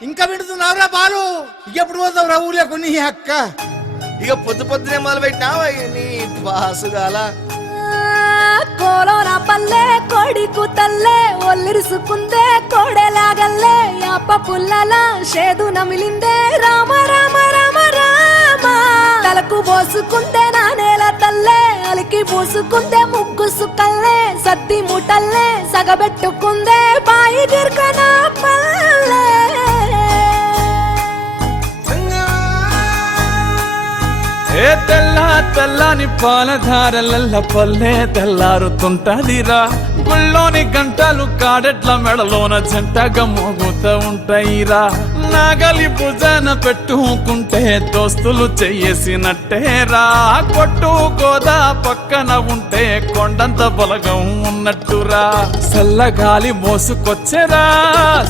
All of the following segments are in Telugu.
ఇంకా వింటున్నావురా బాలు? ఎప్పుడు పోతావురా ఊర్లో కొన్ని అక్క? ఇక పొద్దు పొద్దునే మొదలు పెట్టినావా నీ బాసుగాల? కోలోన పల్లె కోడి కూతల్లే ఒల్లిరుసుకుందే కోడెలాగల్లే యాప పుల్లల షేదు నమిలిందే రామ రామ రామ రామ తలకు పోసుకుందే నానేల తల్లే అలికి పూసుకుందే ముగ్గు సుక్కల్లే సద్ది ముటల్లే సగబెట్టుకుందే బాయి గిర్కన పల్లె ఏ తెల్ల తెల్లని పాలధారలల్ల పల్లె తెల్లారుతుంటదిరా గుళ్ళోని గంటలు కాడెట్ల మెడలోన జంటగా మోగుతూ ఉంటాయిరా నాగలి భుజాన పెట్టుకుంటే దోస్తులు చెయ్యేసినట్టేరా కొట్టు గోదా పక్కన ఉంటే కొండంత బలగం ఉన్నట్టురా చల్లగాలి మోసుకొచ్చెరా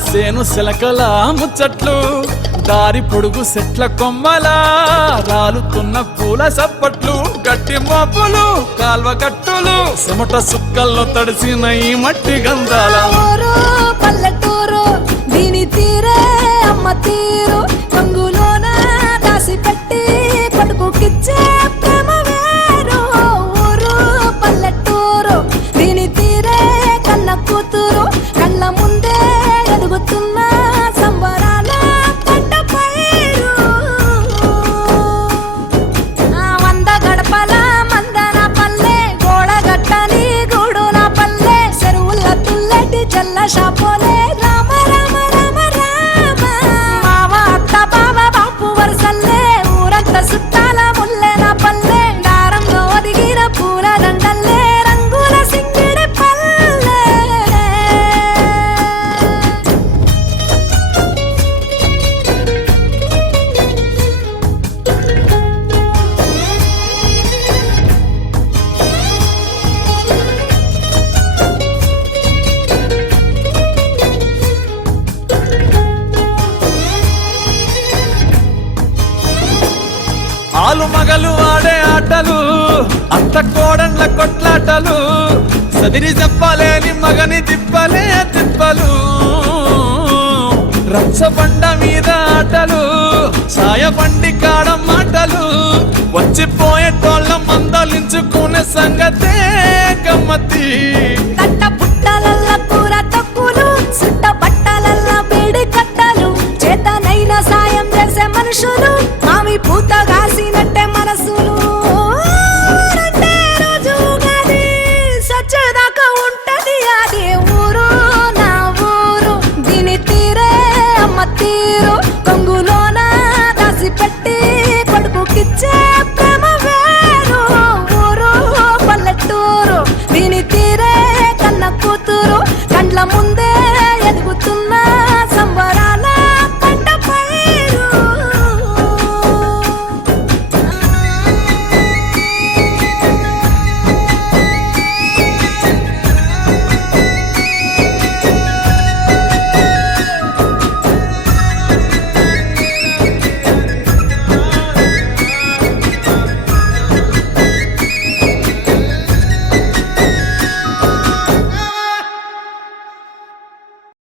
సేను సిలకల ముచ్చట్లు దారి పొడుగు సెట్ల కొమ్మలా రాలుతున్న పూల సప్పట్లు గట్టి మోపులు కాల్వ కట్టులు చెమట సుక్కల్లో తడిసిన ఈ మట్టి గంధాల పల్లెటూరు దీని తీరే అమ్మ తీరు కంగులోన దాసి పెట్టి కొడుకుకిచ్చే ప్రేమ వేరు ఊరు పల్లెటూరు దీని తీరే కన్న కూతురు కళ్ళ ముందే ఎదుగుతున్న సంబరాల పంట పైరు వంద గడపల మందన పల్లె గోడగట్టని గూడున పల్లె చెరువుల తుల్లటి జల్ల షాపోలే రామ రామ రామ రామ మావ అత్త బావ బాపు వరసల్లే ఊరంత సుట్టాల ముల్లెన పల్లె దారంలో ఒదిగిన పూల దండల్లే రంగుల సింగిడి పల్లె ఆలు మగలు ఆడే ఆటలు అత్త కోడళ్ళ కొట్లాటలు సదిరి చెప్పలేని మగని తిప్పలే తిప్పలు రచ్చబండ మీద ఆటలు సాయబండి కాడ మాటలు వచ్చిపోయేటోళ్ళ మందలించుకునే సంగతే గమ్మతి